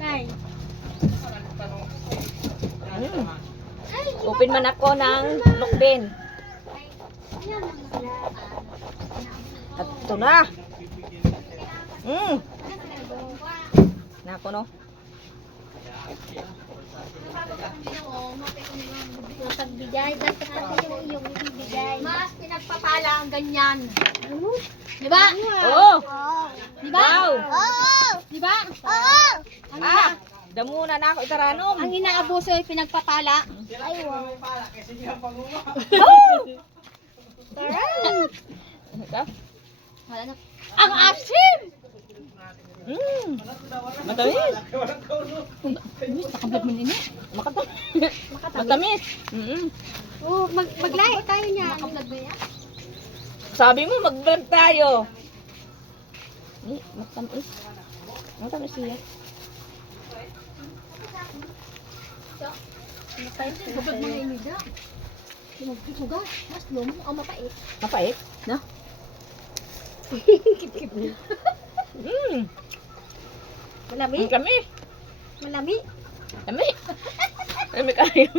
Kay. Open man ako ng lukbin. At ito na. Nako no. Napagbigay. Basta kasi yung bigay. Mas pinagpapala ang ganyan. Di ba? Oo. Di ba? Wow. Di ba? Ah, damuna na ako itaranom. Ang inaabuso ay pinagpapala. Ay, wow. Ito. Wala na. Ang asim! Matamis. Nakablog mo nini? Matamis. Oh, maglahi tayo niya. Nakablog mo yan? Sabi mo mag-vlog tayo. Matamis. Matamis siya. Nakablog mo nini da. Suga. Mas lumo ang mapait. Mapait? No? Malami? Kami. Malami? Kami. Kami kayo.